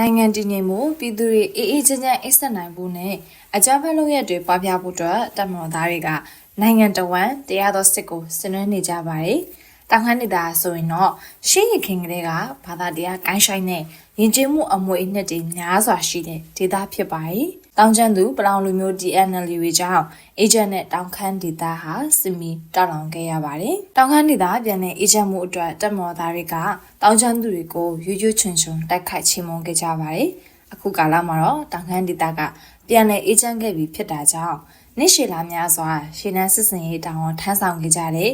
နိုင်ငံတည်ငြိမ်မှုပြည်သူတွေအေးအေးချမ်းချမ်းအိပ်စက်နိုင်ဖို့နဲ့အကြမ်းဖက်လုပ်ရက်တွေပွားများဖို့အတွက်တပ်မတော်သားတွေကနိုင်ငံတော်ဝန်တရားတော်စစ်ကိုဆင်နွှဲနေကြပါတယ်။တောင်ခမ်းနေတာဆိုရင်တော့ရှေးရခင်ကလေးကဘာသာတရားကိုင်းဆိုင်တဲ့ယဉ်ကျေးမှုအမွေအနှစ်တွေများစွာရှိတဲ့ဒေသဖြစ်ပါတယ်။ တောင်ကျန်းသူပလောင်လူမျိုး DNL တွေကြောင့်အေဂျင့်နဲ့တောင်ခမ်းဒေသဟာစစ်မီတောက်လောင်ခဲ့ရပါတယ်။တောင်ခမ်းဒေသပြန်တဲ့အေဂျင့်မှုအတွက်တပ်မတော်သားတွေကတောင်ကျန်းသူတွေကိုရွရွချွန်ချွန်တိုက်ခိုက်ချေမှုန်းခဲ့ကြပါတယ်။အခုကာလမှာတော့တောင်ခမ်းဒေသကပြန်လည်အေဂျင့်ခဲ့ပြီဖြစ်တာကြောင့်နေ့ရှည်လာများစွာရှေ့နှန်းစစ်စင်ရေးတောင်ဝန်ထမ်းဆောင်ခဲ့ကြတဲ့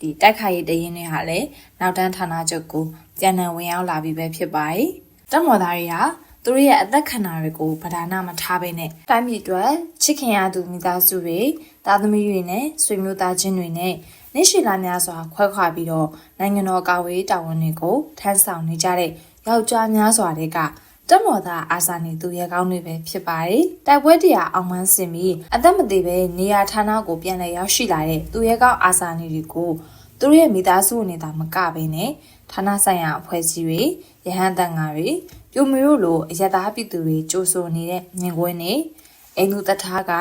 ဒီတိုက်ခိုက်ရေးတရင်တွေဟာလည်းနောက်တန်းဌာနချုပ်ကိုပြန်လည်ဝင်ရောက်လာပြီပဲဖြစ်ပါတယ်။တပ်မတော်သားတွေဟာ သူတို့ရဲ့အသက်ခန္ဓာတွေကိုဗဒါနမထားဘဲနဲ့တိုင်းပြည်အတွက်ချစ်ခင်ရသူမိသားစုတွေတာသမီတွေနဲ့ဆွေမျိုးသားချင်းတွေနဲ့နေ့ရှည်လာများစွာခွဲခွာပြီးတော့နိုင်ငံတော်ကာဝေးတာဝန်တွေကိုထမ်းဆောင်နေကြတဲ့ယောက်ျားများစွာတွေကတက်မော်သားအာစာနေသူရဲကောင်းတွေပဲဖြစ်ပါတယ်။တိုက်ပွဲတရားအောင်မှန်းစင်ပြီးအသက်မသေးပဲနေရာဌာနကိုပြန်လည်ရောက်ရှိလာတဲ့သူရဲကောင်းအာစာနေတွေကိုသူတို့ရဲ့မိသားစုနေတာမကဘဲနဲ့ဌာနဆိုင်ရာအဖွဲ့အစည်းတွေရဟန်းတန်ဃာတွေ ပြိုမျိုးလိုအယက်သားပြည်သူတွေကြိုးဆိုနေတဲ့မြင်ကွင်းနဲ့အိမ်သူတထားက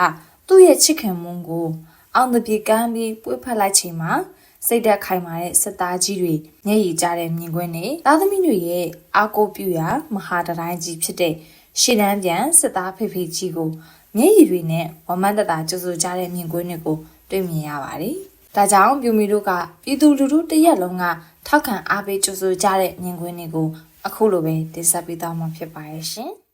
သူ့ရဲ့ချစ်ခင်မုန်းကို အောင်တပြေကမ်းပြီးပွေးဖက်လိုက်ချိန်မှာစိတ်သက်ခိုင်မာတဲ့စစ်သားကြီးတွေမျက်ရည်ကျတဲ့မြင်ကွင်းနဲ့သားသမီးတွေရဲ့အာကိုပြူရာမဟာတတိုင်းကြီးဖြစ်တဲ့ရှေ့တန်းပြန်စစ်သားဖေဖေကြီးကိုမျက်ရည်တွေနဲ့ဝမန်းတတာကြိုးဆိုကြတဲ့မြင်ကွင်းတွေကိုတွေ့မြင်ရပါတယ်။ဒါကြောင့်ပြူမီတို့ကပြည်သူလူထုတရက်လုံးကထောက်ခံအားပေးကြိုးဆိုကြတဲ့မြင်ကွင်းတွေကို အခုလိုပဲတင်ဆက်ပေးသွားမှာဖြစ်ပါရဲ့ရှင်။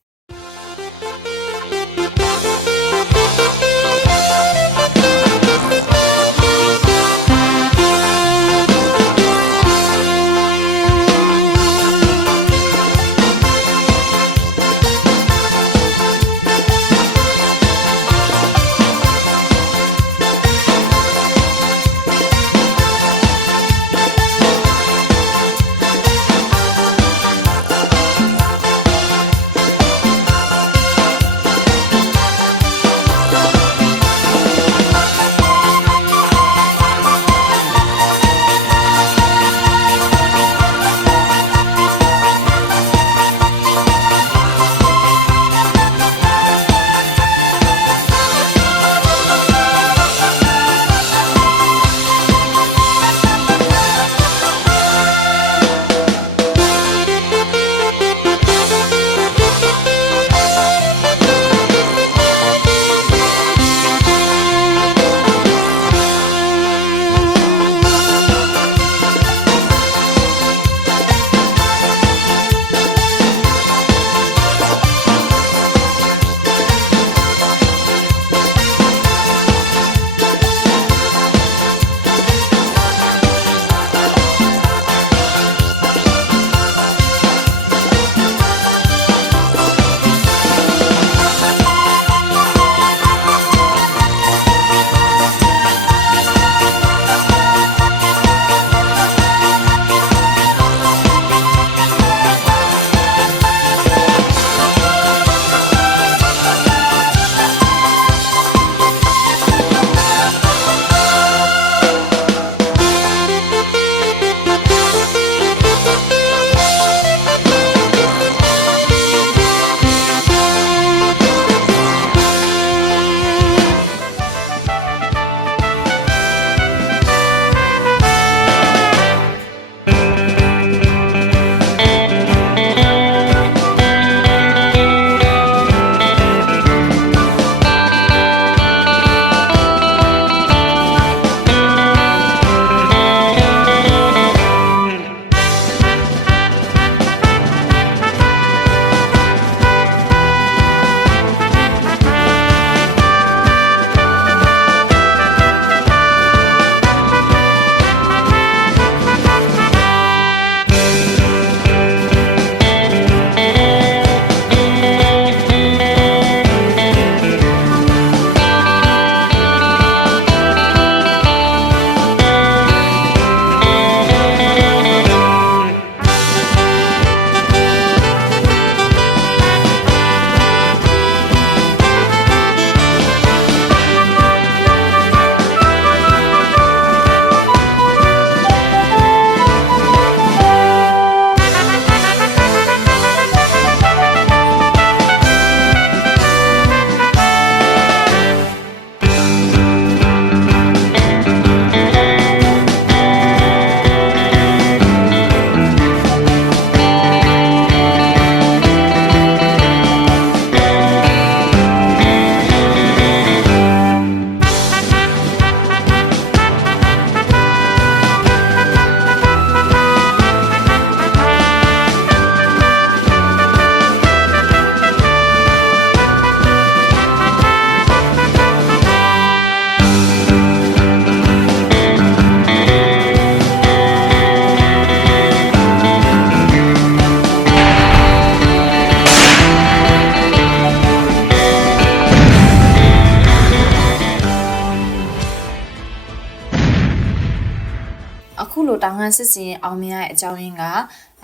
ဟန်စစ်စင်အောင်မြင်ရဲ့အကြောင်းရင်းက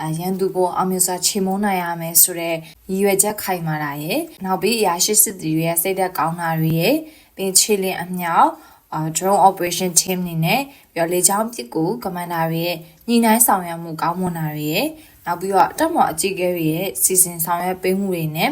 အာရန်သူကိုအောင်မြင်စွာချေမုန်းနိုင်ရမယ်ဆိုတော့ရည်ရွယ်ချက်ခိုင်မာတာရဲ့နောက်ပြီးအရာရှိစစ်တီတွေရဲ့စိတ်သက်ကောင်းတာတွေရဲ့ပြီးချေလင်အမြောက်အာ drone operation team နေနဲ့ပြီးတော့လေကြောင်းပစ်ကူကမန်ဒါတွေရဲ့ညီနိုင်ဆောင်ရွက်မှုကောင်းမွန်တာတွေရဲ့နောက်ပြီးတော့တက်မော်အကြီးအကဲတွေရဲ့စီစဉ်ဆောင်ရွက်ပေးမှုတွေနဲ့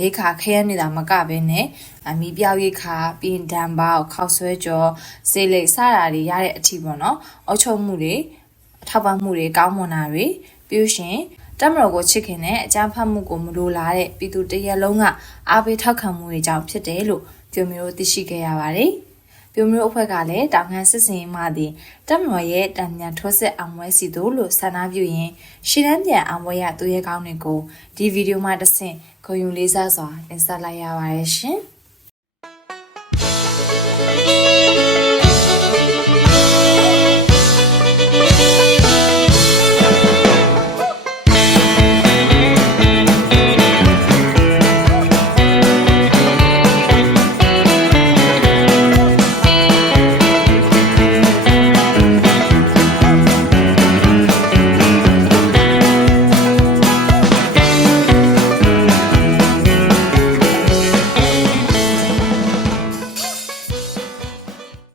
ရေခါခရဲနေတာမကဘဲနဲ့အမီပြောက်ရိခါပြင်ဒံပေါက်ခောက်ဆွဲကြောစေးလိပ်စတာတွေရတဲ့အထီပေါ့နော်အုပ်ချုပ်မှုတွေအ ထောက်ပံ့မှုတွေကောင်းမွန်တာတွေပြီးလို့ရှရင်တက်မတော်ကိုချစ်ခင်တဲ့အကြမ်းဖက်မှုကိုမလိုလားတဲ့ပြည်သူတရက်လုံးကအားပေးထောက်ခံမှုတွေကြောင့်ဖြစ်တယ်လို့ပြောမျိုးသိရှိခဲ့ရပါတယ်ပြိုမျိုးအဖွဲ့ကလည်းတောင်ခံစစ်စင်မှသည်တက်မတော်ရဲ့တံမြန်ထိုးစစ်အောင်ပွဲစီတို့လို့ဆန္ဒပြုရင်းရှီတန်းပြန်အောင်ပွဲရသူရဲကောင်းတွေကိုဒီဗီဒီယိုမှာတစ်ဆင့်ဂုဏ်ယူလေးစားစွာတင်ဆက်လိုက်ရပါတယ်ရှင်။